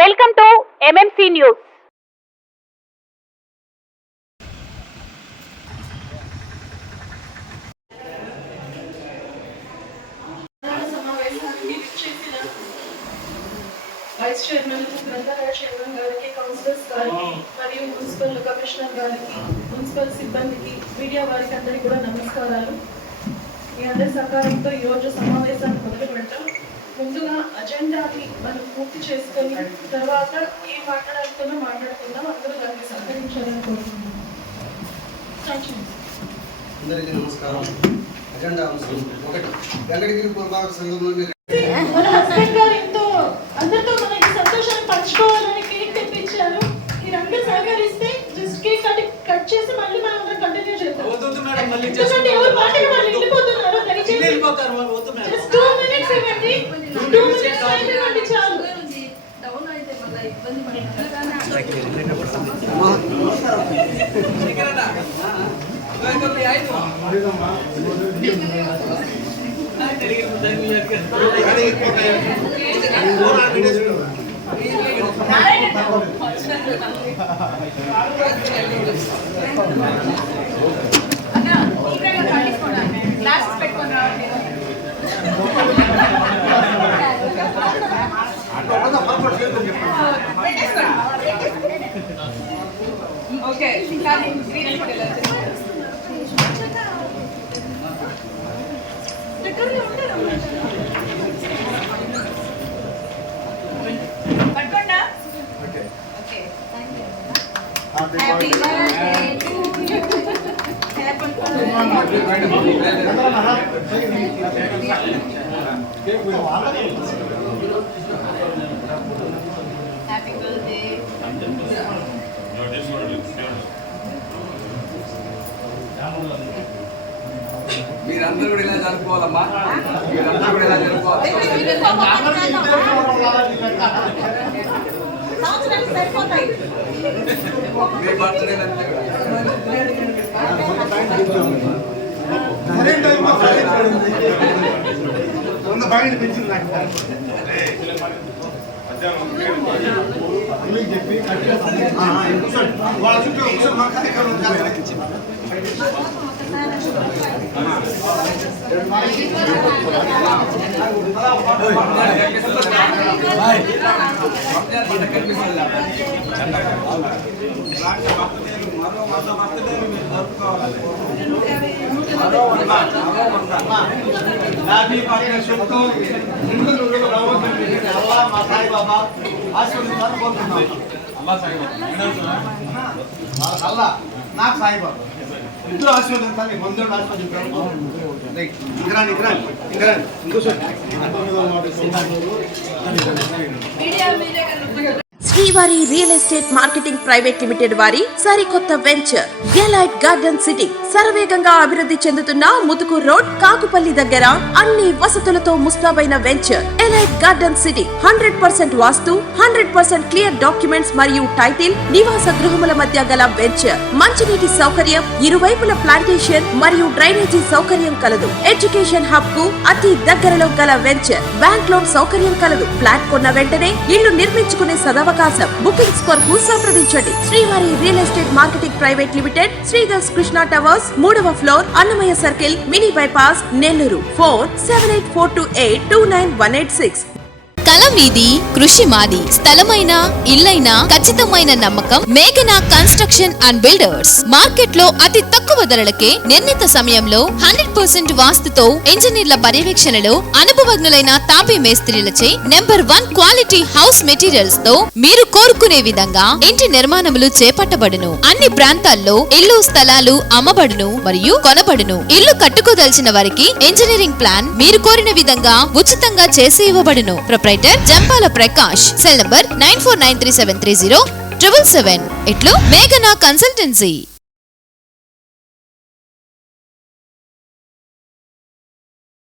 Welcome to MMC news. Vice chairman గ్రంథాలయ chairman గారికి, councillors గారికి మరియు మున్సిపల్ కమిషనర్ గారికి, మున్సిపల్ సిబ్బందికి, మీడియా వారికి అందరికీ కూడా నమస్కారాలు. మీ అందరి సహకారంతో ఈరోజు సమావేశాన్ని మొదలు పెడతాం. ముందుగా అజెండాని మనం పూర్తి చేసుకొని తర్వాత ఏం మాట్లాడుకుందాం అందరూ దానికి సహకరించాలని కోరుకుంటున్నాం. అందరికీ నమస్కారం. అజెండా అంశం 1 వెంకటగిరి పురపాలక సంఘంలోని మన హస్బెండ్ గారు ఎంతో అందరితో మనకి సంతోషాన్ని పంచుకోవాలని కేక్ తెప్పించారు. మీరందరూ సహకరిస్తే జస్ట్ కేక్ కట్ చేసి మళ్ళీ మనం అందరం కంటిన్యూ చేద్దాం. ఎందుకంటే ఎవరు పాటలు వాళ్ళు వెళ్ళిపోతున్నారు. దయచేసి just 2 minutes ఇవ్వండి. 2 minutes టైం ఇవ్వండి చాలు. డౌన్ అయితే మళ్ళీ ఇబ్బంది పడతారు. ఓకే పట్టుకోండా. Okay happy birthday to you. Happy birthday. మీరందరూ కూడా ఇలా జరుపుకోవాలమ్మా. మీరందరూ కూడా ఇలా జరుపుకోవాలి. మీ బర్త్డే అంతే చెప్పి వాళ్ళ చుట్టూ నాకు సాయిబాబా ఇద్దరు ఆశీర్వదించాలి. మందులు ఆశీర్వదించాలి. శ్రీవారి real estate marketing private limited వారి సరికొత్త వెంచర్ ఎలైట్ గార్డెన్ సిటీ శరవేగంగా అభివృద్ధి చెందుతున్న ముతుకూర్ రోడ్, కాకుపల్లి దగ్గర అన్ని వసతులతో ముస్తాబైన వెంచర్ ఎలైట్ గార్డెన్ సిటీ 100% వాస్తు, 100% క్లియర్ డాక్యుమెంట్స్ మరియు టైటిల్, నివాస గృహముల మధ్య గల వెంచర్. మంచినీటి సౌకర్యం, ఇరువైపుల ప్లాంటేషన్ మరియు డ్రైనేజీ సౌకర్యం కలదు. ఎడ్యుకేషన్ హబ్ కు అతి దగ్గరలో గల వెంచర్. బ్యాంక్ లోన్ సౌకర్యం కలదు. ఫ్లాట్ కొన్న వెంటనే ఇల్లు నిర్మించుకునే సదవకాశం. బుకింగ్స్ కొరకు సంప్రదించండి. Srivari real estate marketing private limited, Sridhar's Krishna towers, 3వ floor, Annamayya circle, mini bypass, Nellore. Phone 7842829186. కల మీది, కృషి మాది. స్థలమైన, ఇల్లైనా ఖచ్చితమైన నమ్మకం మేఘనా కన్స్ట్రక్షన్ అండ్ బిల్డర్స్. మార్కెట్ లో అతి తక్కువ ధరలకే నిర్ణీత సమయంలో 100% వాస్తుతో, ఇంజనీర్ల పర్యవేక్షణలో అనుభవజ్ఞులైన తాపీ మేస్త్రీలచే నంబర్ 1 క్వాలిటీ హౌస్ మెటీరియల్స్ తో మీరు కోరుకునే విధంగా ఇంటి నిర్మాణములు చేపట్టబడును. అన్ని ప్రాంతాల్లో ఇల్లు స్థలాలు అమ్మబడును మరియు కొనబడును. ఇల్లు కట్టుకోదలిచిన వారికి ఇంజనీరింగ్ ప్లాన్ మీరు కోరిన విధంగా ఉచితంగా చేసి ఇవ్వబడును. జంపాల ప్రకాష్. Cell number 9493730777. ఇట్లు మేఘనా కన్సల్టెన్సీ.